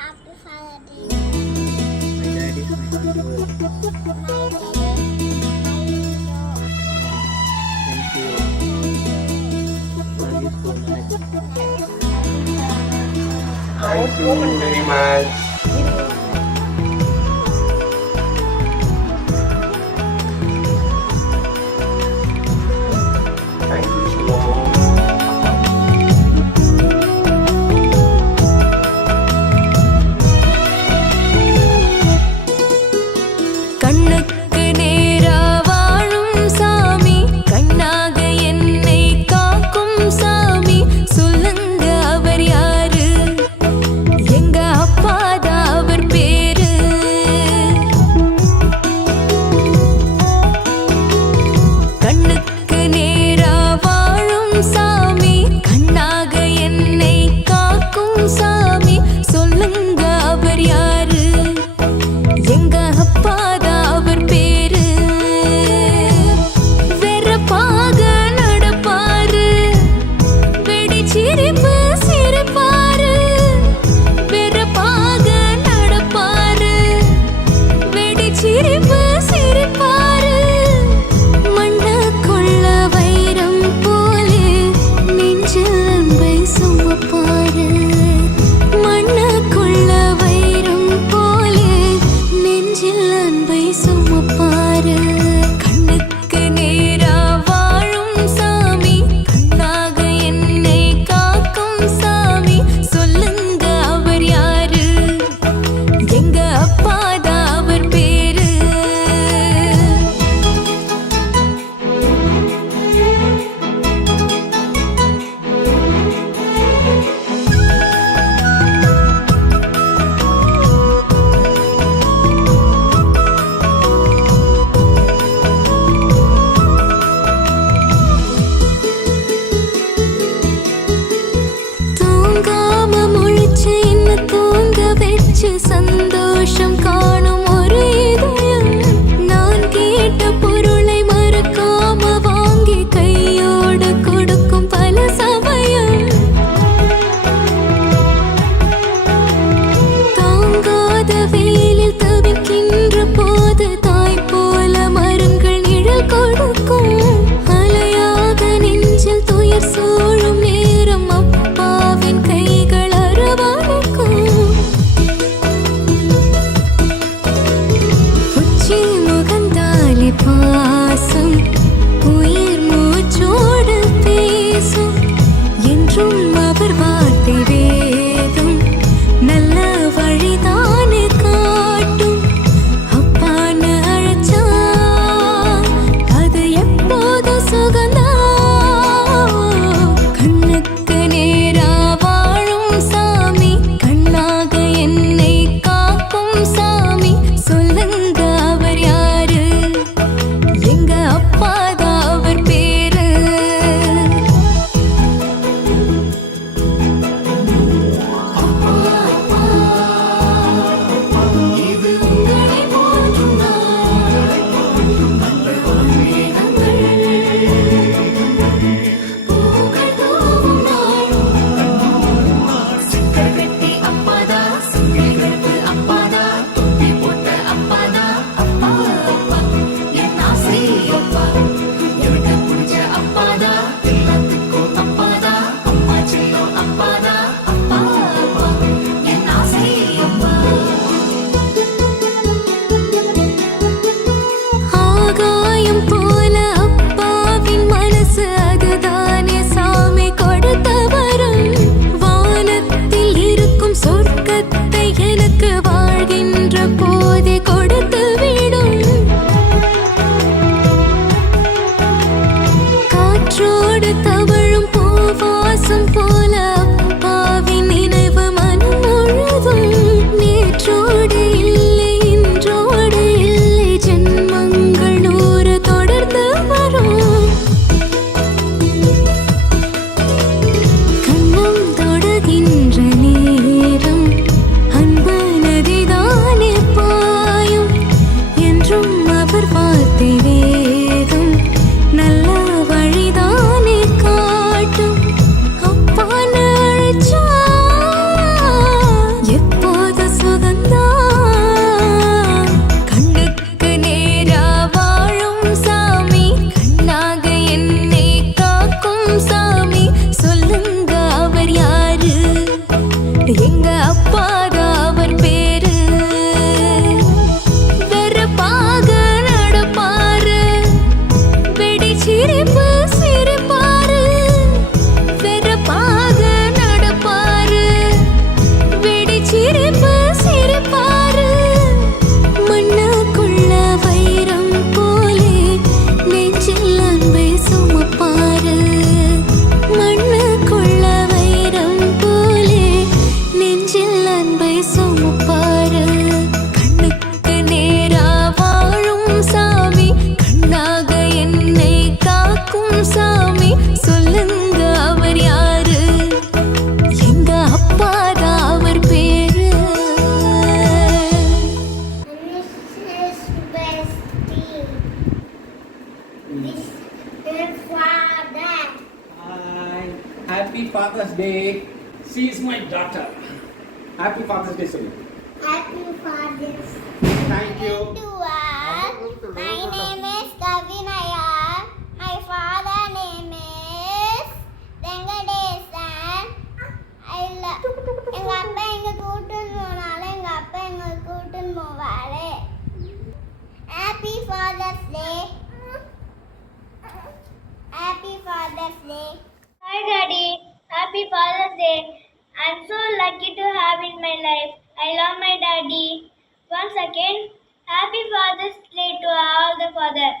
Happy Father's Day. My dad is my uncle. My daddy, my hero. Thank you. Love you so much. Thank you very much. Thank you, Shiloh. கண்ணுக்கு நேரா வாழும் சாமி, கண்ணாக என்னை காக்கும் சாமி, சொல்லுங்க அவர் யாரு? எங்க அப்பாதான். எங்க அப்பாதான் அவர் பேரு. வெறுப்பாக நடப்பாரு, வெடி சிரிப்பு சிரிப்பாரு. வெறுப்பாக நடப்பாரு, வெடி சிரிப்பு சிரிப்பாரு. மண்ணுக்குள்ள வைரம் போலே நெஞ்சில் அன்பை சுமப்பாரு. மண்ணுக்குள்ள வைரம் போலே நெஞ்சில் அன்பை சுமப்பாரு. கண்ணுக்கு நேரா வாழும் சாமி, கண்ணாக என்னை காக்கும் சாமி. சொல்லுங்க அவர் யாரு? எங்க அப்பாதான் அவர் பேரு. Mrs. Bestie. This is father. Hi. Happy Father's Day. She is my daughter. Happy Father's Day, Sumi. Happy Father's Thank you. to us. My name is Kavinaya. My father name is Venkatesan. எங்க அப்பா எங்க கூட்டுன்னு போனாலும் எங்க அப்பா எங்க கூட்டுன்னு போவாரு. Happy Father's Day. Happy Father's Day. Hi Daddy. Happy Father's Day. I'm so lucky to have in my life. I love my daddy. Once again, Happy Father's Day to all the fathers.